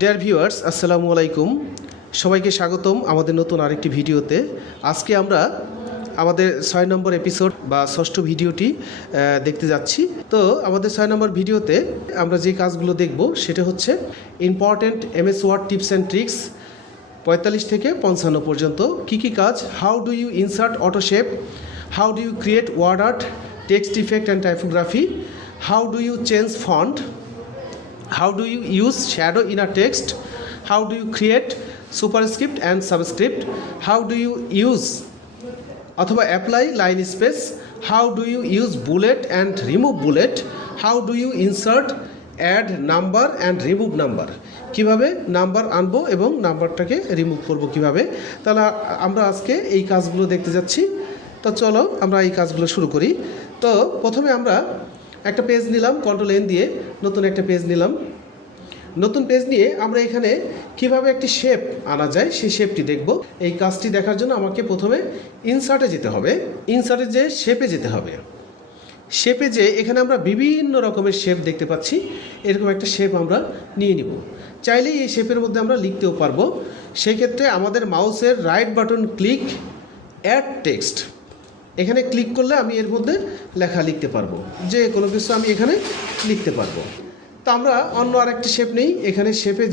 Dear viewers, আসসালামু আলাইকুম। সবাইকে স্বাগতম আমাদের নতুন আরেকটি ভিডিওতে। আজকে আমরা আমাদের 6 নম্বর এপিসোড বা ষষ্ঠ ভিডিওটি দেখতে যাচ্ছি। তো আমাদের 6 নম্বর ভিডিওতে আমরা যে কাজগুলো দেখব সেটা হচ্ছে important MS Word tips and tricks 45 থেকে 55 পর্যন্ত। কী কী কাজ? How do you insert auto shape, how do you create word art, text effect and typography, how do you change font, how do you use shadow in a text, how do you create superscript and subscript, how do you use অথবা apply line space, how do you use bullet and remove bullet, how do you insert add number and remove number, কিভাবে number আনবো এবং নাম্বারটাকে remove করব কিভাবে। তাহলে আমরা আজকে এই কাজগুলো দেখতে যাচ্ছি। তো চলো আমরা এই কাজগুলো শুরু করি। তো প্রথমে আমরা একটা পেজ নিলাম, Ctrl+N দিয়ে নতুন একটা পেজ নিলাম। নতুন পেজ নিয়ে আমরা এখানে কিভাবে একটি শেপ আনা যায় সেই শেপটি দেখব। এই কাজটি দেখার জন্য আমাকে প্রথমে ইনসার্টে যেতে হবে। ইনসার্টে যে শেপে যেতে হবে, শেপে যে এখানে আমরা বিভিন্ন রকমের শেপ দেখতে পাচ্ছি। এরকম একটা শেপ আমরা নিয়ে নিব। চাইলেই এই শেপের মধ্যে আমরা লিখতেও পারবো। সেই ক্ষেত্রে আমাদের মাউসের right button click, add text, এখানে ক্লিক করলে আমি এর মধ্যে লেখা লিখতে পারবো। যে কোনো কিছু আমি এখানে লিখতে পারবো। তো আমরা অন্য আরেকটি শেপ নেই। এখানে শেপে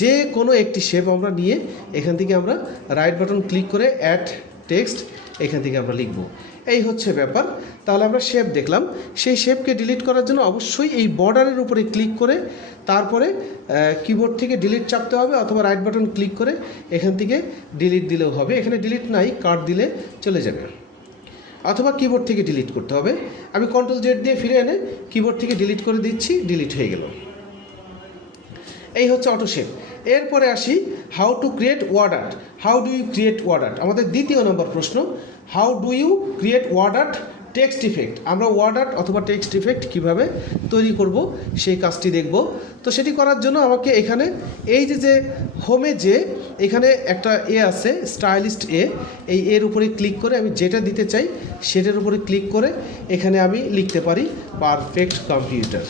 যে কোনো একটি শেপ আমরা নিয়ে এখান থেকে আমরা রাইট বাটন ক্লিক করে অ্যাড টেক্সট এখান থেকে আমরা লিখব। এই হচ্ছে ব্যাপার। তাহলে আমরা শেপ দেখলাম। সেই শেপকে ডিলিট করার জন্য অবশ্যই এই বর্ডারের উপরে ক্লিক করে তারপরে কিবোর্ড থেকে ডিলিট চাপতে হবে, অথবা রাইট বাটন ক্লিক করে এখান থেকে ডিলিট দিলেও হবে। এখানে ডিলিট নাই, কাট দিলে চলে যাবে, অথবা কিবোর্ড থেকে ডিলিট করতে হবে। আমি Ctrl+Z দিয়ে ফিরে এনে কিবোর্ড থেকে ডিলিট করে দিচ্ছি, ডিলিট হয়ে গেল। এই হচ্ছে অটো শেপ। এরপরে আসি how to create word art. How do you create word art, আমাদের দ্বিতীয় নম্বর প্রশ্ন। How do you create word art, text effect. আমরা ওয়ার্ড আর্ট অথবা টেক্সট ইফেক্ট কীভাবে তৈরি করব সেই কাজটি দেখব। তো সেটি করার জন্য আমাকে এখানে এই যে হোমে যে এখানে একটা আছে স্টাইলিস্ট এই এর উপরে ক্লিক করে আমি যেটা দিতে চাই সেটার উপরে ক্লিক করে এখানে আমি লিখতে পারি পারফেক্ট কম্পিউটার।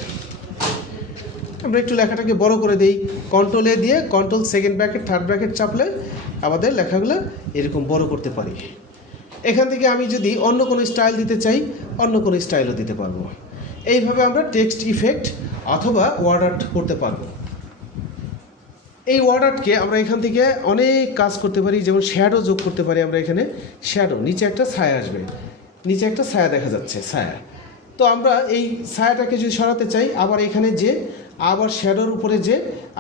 আমরা একটু লেখাটাকে বড় করে দিই। Ctrl+A দিয়ে Ctrl second bracket third bracket চাপলে আমাদের লেখাগুলো এরকম বড় করতে পারি। এখান থেকে আমি যদি অন্য কোনো স্টাইল দিতে চাই অন্য কোনো স্টাইলও দিতে পারবো। এইভাবে আমরা টেক্সট ইফেক্ট অথবা ওয়ার্ড আর্ট করতে পারবো। এই ওয়ার্ড আর্টকে আমরা এখান থেকে অনেক কাজ করতে পারি, যেমন শ্যাডো যোগ করতে পারি। আমরা এখানে শ্যাডো, নিচে একটা ছায়া আসবে, নিচে একটা ছায়া দেখা যাচ্ছে, ছায়া। তো আমরা এই ছায়াটাকে যদি সরাতে চাই আবার এখানে আবার শ্যাডোর উপরে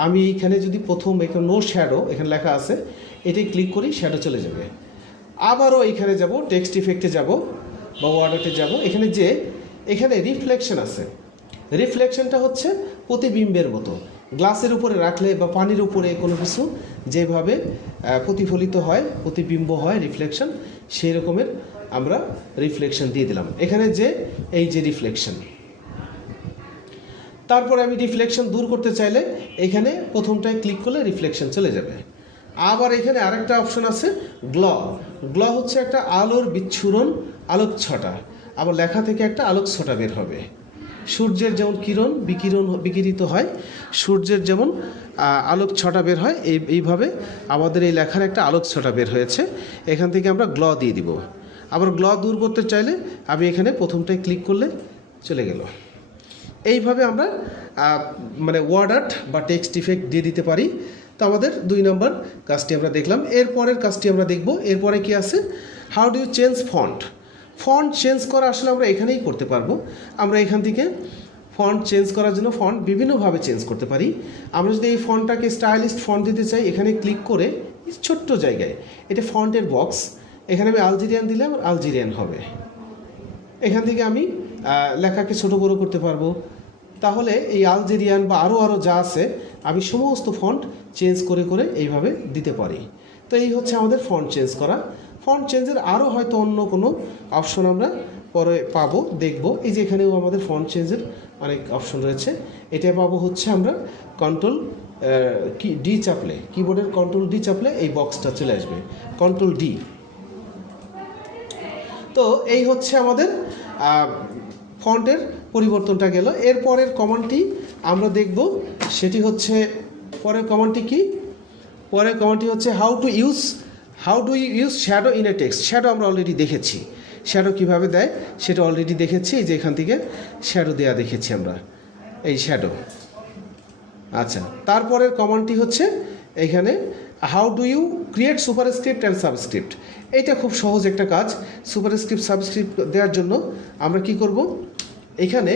আমি এখানে যদি প্রথম এখানে নো শ্যাডো এখানে লেখা আছে এটাই ক্লিক করি, শ্যাডো চলে যাবে। আবারও এখানে যাব, টেক্সট ইফেক্টে যাব বা ওয়ার্ড আর্টে যাব। এখানে এখানে রিফ্লেকশন আছে। রিফ্লেকশনটা হচ্ছে প্রতিবিম্বের মতো। গ্লাসের উপরে রাখলে বা পানির উপরে কোনো কিছু যেভাবে প্রতিফলিত হয়, প্রতিবিম্ব হয়, রিফ্লেকশন, সেই রকমের আমরা রিফ্লেকশন দিয়ে দিলাম। এখানে এই যে রিফ্লেকশন, তারপরে আমি রিফ্লেকশন দূর করতে চাইলে এখানে প্রথমটায় ক্লিক করলে রিফ্লেকশন চলে যাবে। আবার এখানে আরেকটা অপশন আছে গ্ল। গ্ল হচ্ছে একটা আলোর বিচ্ছুরণ, আলোকছটা। আবার লেখা থেকে একটা আলোকছটা বের হবে। সূর্যের যেমন বিকিরিত হয়, সূর্যের যেমন আলোকছটা বের হয়, এইভাবে আমাদের এই লেখার একটা আলোকছটা বের হয়েছে। এখান থেকে আমরা গ্ল দিয়ে দিব। আবার গ্ল দূর করতে চাইলে আমি এখানে প্রথমটায় ক্লিক করলে চলে গেল। এইভাবে আমরা ওয়ার্ড আর্ট বা টেক্সট ইফেক্ট দিয়ে দিতে পারি। তো আমাদের 2 নম্বর কাজটি আমরা দেখলাম। এরপরের কাজটি আমরা দেখব। এরপরে কি আছে? How do you change font. Font change করা আসলে আমরা এখানেই করতে পারবো। আমরা এখান থেকে ফন্ট চেঞ্জ করার জন্য ফন্ট বিভিন্নভাবে চেঞ্জ করতে পারি। আমরা যদি এই ফন্টটাকে স্টাইলিস্ট ফন্ট দিতে চাই এখানে ক্লিক করে ছোট্ট জায়গায় এটা ফন্টের বক্স, এখানে আমি আলজেরিয়ান দিলে আমার আলজেরিয়ান হবে। এখান থেকে আমি লেখাকে ছোট বড় করতে পারবো। তাহলে এই আলজেরিয়ান বা আরও যা আছে আমি সমস্ত ফন্ট চেঞ্জ করে এইভাবে দিতে পারি। তো এই হচ্ছে আমাদের ফন্ট চেঞ্জ করা। ফন্ট চেঞ্জের আরও হয়তো অন্য কোনো অপশন আমরা পরে পাবো, দেখব। এই যে এখানেও আমাদের ফন্ট চেঞ্জের অনেক অপশন রয়েছে। এটা পাবো হচ্ছে আমরা Ctrl+D চাপলে, কিবোর্ডের Ctrl+D চাপলে এই বক্সটা চলে আসবে, Ctrl+D। তো এই হচ্ছে আমাদের ফন্টের পরিবর্তনটা গেল। এরপরের কমান্ডটি আমরা দেখব, সেটি হচ্ছে পরের কমান্ডটি কি? পরের কমান্ডটি হচ্ছে how do you use shadow in a text. Shadow আমরা অলরেডি দেখেছি, শ্যাডো কীভাবে দেয় সেটা অলরেডি দেখেছি। এই যে এখান থেকে শ্যাডো দেওয়া দেখেছি আমরা, এই শ্যাডো। আচ্ছা, তারপরের কমান্ডটি হচ্ছে এখানে how do you create superscript and subscript. এইটা খুব সহজ একটা কাজ। সুপারস্ক্রিপ্ট সাবস্ক্রিপ্ট দেওয়ার জন্য আমরা কি করব, এখানে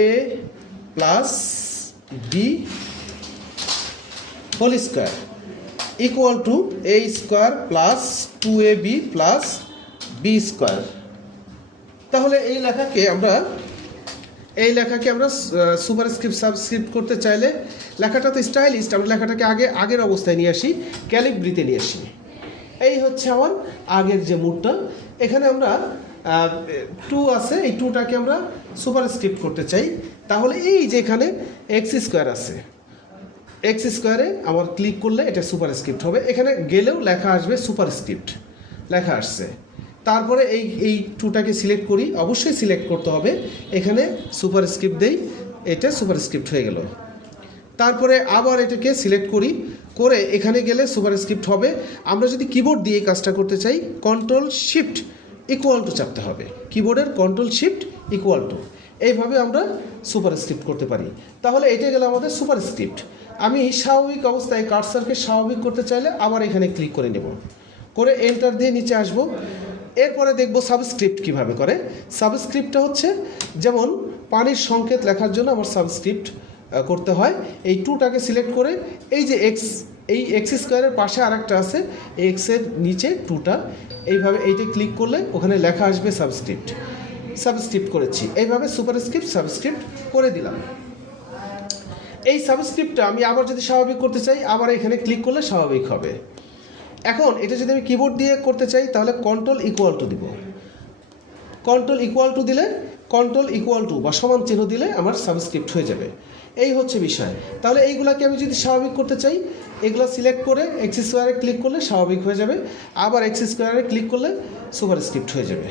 a plus b whole square equal to a square plus 2ab plus b square. তাহলে এই লেখাকে আমরা সুপারস্ক্রিপ্ট সাবস্ক্রিপ্ট করতে চাইলে, লেখাটা তো স্টাইলিস্ট, আমরা লেখাটাকে আগের অবস্থায় নিয়ে আসি, ক্যালিব্রিতে নিয়ে আসি। এই হচ্ছে আমার আগের যে মুডটা। এখানে আমরা 2 আছে, এই 2টাকে আমরা সুপারস্ক্রিপ্ট করতে চাই। তাহলে এই যে এখানে এক্স স্কোয়ার আছে, এক্স স্কোয়ারে আমার ক্লিক করলে এটা সুপারস্ক্রিপ্ট হবে। এখানে গেলেও লেখা আসবে সুপারস্ক্রিপ্ট, লেখা আসছে। তারপরে এই 2টাকে সিলেক্ট করি, অবশ্যই সিলেক্ট করতে হবে। এখানে সুপারস্ক্রিপ্ট দেই, এটা সুপারস্ক্রিপ্ট হয়ে গেল। তারপরে আবার এটাকে সিলেক্ট করি, করে এখানে গেলে সুপারস্ক্রিপ্ট হবে। আমরা যদি কিবোর্ড দিয়ে কাজটা করতে চাই, কন্ট্রোল শিফট ইকুয়াল টু চাপতে হবে, কিবোর্ডের কন্ট্রোল শিফট ইকুয়াল টু। এইভাবে আমরা সুপারস্ক্রিপ্ট করতে পারি। তাহলে এটা গেল আমাদের সুপারস্ক্রিপ্ট। আমি স্বাভাবিক অবস্থায় কার্সারকে স্বাভাবিক করতে চাইলে আবার এখানে ক্লিক করে নেব, করে এন্টার দিয়ে নিচে আসব। এরপরে দেখব সাবস্ক্রিপ্ট কিভাবে করে। সাবস্ক্রিপ্টটা হচ্ছে যেমন পানির সংকেত লেখার জন্য আমার সাবস্ক্রিপ্ট করতে হয়। এই 2টাকে সিলেক্ট করে এই যে এক্স স্কোয়ারের পাশে আরেকটা আছে, এক্সের নিচে 2টা, এইভাবে এইটা ক্লিক করলে ওখানে লেখা আসবে সাবস্ক্রিপ্ট করেছি। এইভাবে সুপারস্ক্রিপ্ট সাবস্ক্রিপ্ট করে দিলাম। এই সাবস্ক্রিপ্টটা আমি আবার যদি স্বাভাবিক করতে চাই, আবার এখানে ক্লিক করলে স্বাভাবিক হবে। এখন এটা যদি আমি কিবোর্ড দিয়ে করতে চাই, তাহলে কন্ট্রোল ইকুয়াল টু দিব। কন্ট্রোল ইকুয়াল টু দিলে, কন্ট্রোল ইকুয়াল টু বা সমান চিহ্ন দিলে আমার সাবস্ক্রিপ্ট হয়ে যাবে। এই হচ্ছে বিষয়। তাহলে এইগুলাকে আমি যদি স্বাভাবিক করতে চাই, এগুলো সিলেক্ট করে এক্স স্কোয়ারে ক্লিক করলে স্বাভাবিক হয়ে যাবে, আবার এক্স স্কোয়ারে ক্লিক করলে সুপারস্ক্রিপ্ট হয়ে যাবে।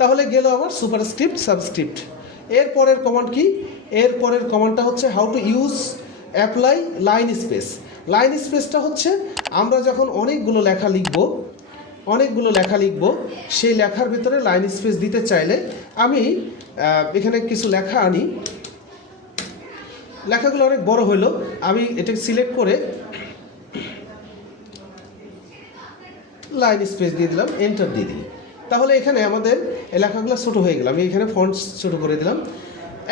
তাহলে গেল আমার সুপারস্ক্রিপ্ট সাবস্ক্রিপ্ট। এরপরের কমান্ড কি? এরপরের কমান্ডটা হচ্ছে how to use apply line space. Line স্পেসটা হচ্ছে আমরা যখন অনেকগুলো লেখা লিখব, সেই লেখার ভিতরে লাইন স্পেস দিতে চাইলে আমি এখানে কিছু লেখা আনি, লেখাগুলো অনেক বড় হলো, আমি এটাকে সিলেক্ট করে লাইন স্পেস দিয়ে দিলাম, এন্টার দিয়ে দিই। তাহলে এখানে আমাদের লেখাগুলো ছোটো হয়ে গেল। আমি এখানে ফন্ট ছোটো করে দিলাম।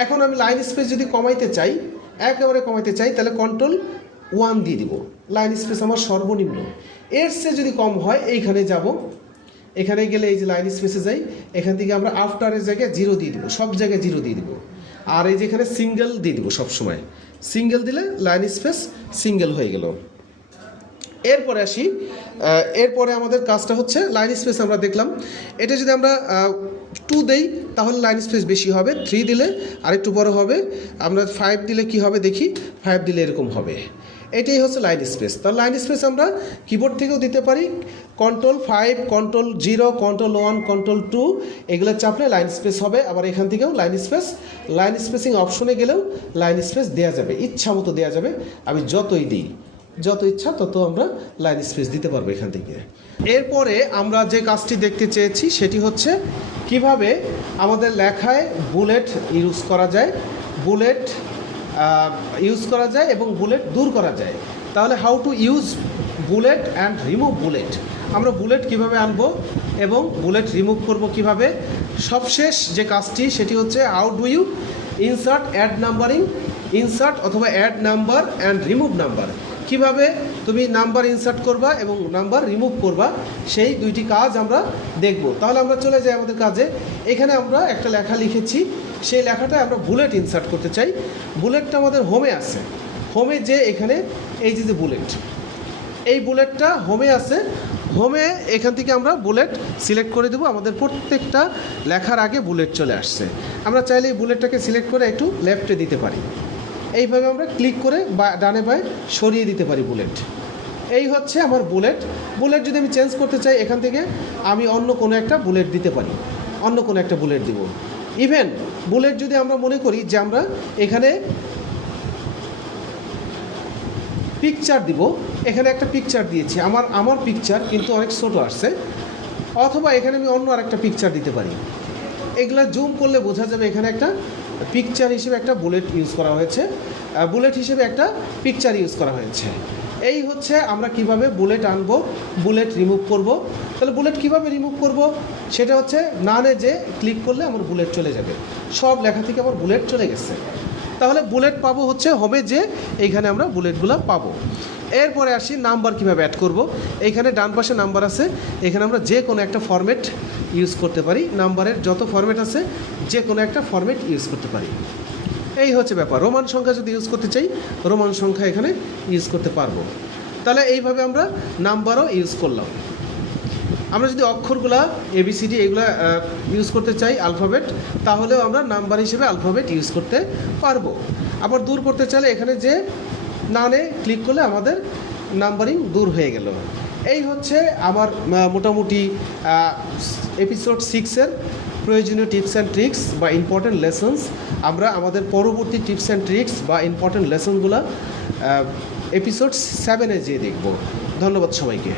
এখন আমি লাইন স্পেস যদি কমাইতে চাই, একেবারে কমাইতে চাই, তাহলে কন্ট্রোল 1 দিয়ে দিব। লাইন স্পেস আমার সর্বনিম্ন। এর চেয়ে যদি কম হয়, এইখানে যাব, এখানে গেলে এই যে লাইন স্পেসে যাই, এখান থেকে আমরা আফটারের জায়গায় 0 দিয়ে দিব, সব জায়গায় 0 দিয়ে দিব। আর এই যেখানে সিঙ্গেল দিয়ে দিব, সবসময় সিঙ্গেল দিলে লাইন স্পেস সিঙ্গেল হয়ে গেল। এরপরে আসি, এরপরে আমাদের কাজটা হচ্ছে লাইন স্পেস আমরা দেখলাম। এটা যদি আমরা 2 দেই তাহলে লাইন স্পেস বেশি হবে, 3 দিলে আরেকটু বড় হবে, আমরা 5 দিলে কি হবে দেখি, 5 দিলে এরকম হবে। এটাই হচ্ছে লাইন স্পেস। তাহলে লাইন স্পেস আমরা কিবোর্ড থেকেও দিতে পারি, কন্ট্রোল 5, কন্ট্রোল 0, কন্ট্রোল 1, কন্ট্রোল 2 এগুলো চাপলে লাইন স্পেস হবে। আবার এখান থেকেও লাইন স্পেসিং অপশনে গেলেও লাইন স্পেস দেওয়া যাবে, ইচ্ছা মতো দেওয়া যাবে। আমি যতই দিই, যত ইচ্ছা তত আমরা লাইন স্পেস দিতে পারবো এখান থেকে। এরপরে আমরা যে কাজটি দেখতে চেয়েছি সেটি হচ্ছে কিভাবে আমাদের লেখায় বুলেট ইউজ করা যায়, এবং বুলেট দূর করা যায়। তাহলে how to use bullet and remove bullet. আমরা বুলেট কিভাবে আনবো এবং বুলেট রিমুভ করব কিভাবে। সবশেষ যে কাজটি সেটি হচ্ছে how do you insert add numbering, insert অথবা add number and remove number. কিভাবে তুমি নাম্বার ইনসার্ট করবা এবং নাম্বার রিমুভ করবা, সেই 2টি কাজ আমরা দেখব। তাহলে আমরা চলে যাই আমাদের কাজে। এখানে আমরা একটা লেখা লিখেছি, সেই লেখাটায় আমরা বুলেট ইনসার্ট করতে চাই। বুলেটটা আমাদের হোমে আছে, হোমে যে এখানে এই যে বুলেট, এই বুলেটটা হোমে আছে। হোমে এখান থেকে আমরা বুলেট সিলেক্ট করে দেবো। আমাদের প্রত্যেকটা লেখার আগে বুলেট চলে আসছে। আমরা চাইলে এই বুলেটটাকে সিলেক্ট করে একটু লেফটে দিতে পারি। এইভাবে আমরা ক্লিক করে বা ডানে বায়ে সরিয়ে দিতে পারি বুলেট। এই হচ্ছে আমার বুলেট। যদি আমি চেঞ্জ করতে চাই, এখান থেকে আমি অন্য কোনো একটা বুলেট দিতে পারি, অন্য কোনো একটা বুলেট দিব। ইভেন বুলেট যদি আমরা মনে করি যে আমরা এখানে পিকচার দিব, এখানে একটা পিকচার দিয়েছি, আমার পিকচার কিন্তু অনেক ছোটো আসছে, অথবা এখানে আমি অন্য আরেকটা পিকচার দিতে পারি। এগুলা জুম করলে বোঝা যাবে এখানে একটা পিকচার হিসেবে একটা বুলেট ইউজ করা হয়েছে, বুলেট হিসেবে একটা পিকচার ইউজ করা হয়েছে। এই হচ্ছে আমরা কিভাবে বুলেট আনবো, বুলেট রিমুভ করব। তাহলে বুলেট কিভাবে রিমুভ করব সেটা হচ্ছে নানে যে ক্লিক করলে আমার বুলেট চলে যাবে, সব লেখা থেকে আমার বুলেট চলে গেছে। তাহলে বুলেট পাবো হচ্ছে হোমে যে এইখানে আমরা বুলেটগুলো পাবো। এরপরে আসি নাম্বার কীভাবে অ্যাড করব। এইখানে ডান পাশে নাম্বার আছে, এখানে আমরা যে কোনো একটা ফরম্যাট ইউজ করতে পারি, নাম্বারের যত ফরম্যাট আছে যে কোনো একটা ফরম্যাট ইউজ করতে পারি। এই হচ্ছে ব্যাপার। রোমান সংখ্যা যদি ইউজ করতে চাই, রোমান সংখ্যা এখানে ইউজ করতে পারবো। তাহলে এইভাবে আমরা নাম্বারও ইউজ করলাম। আমরা যদি অক্ষরগুলা ABCD এগুলা ইউজ করতে চাই আলফাবেট, তাহলেও আমরা নাম্বার হিসেবে আলফাবেট ইউজ করতে পারবো। আবার দূর করতে চাইলে এখানে যে নানে ক্লিক করলে আমাদের নাম্বারিং দূর হয়ে গেল। এই হচ্ছে আমার মোটামুটি এপিসোড 6-এর প্রয়োজনীয় টিপস অ্যান্ড ট্রিক্স বা ইম্পর্ট্যান্ট লেসনস। আমরা আমাদের পরবর্তী টিপস অ্যান্ড ট্রিক্স বা ইম্পর্ট্যান্ট লেসনগুলো এপিসোড 7-এ যেয়ে দেখব। ধন্যবাদ সবাইকে।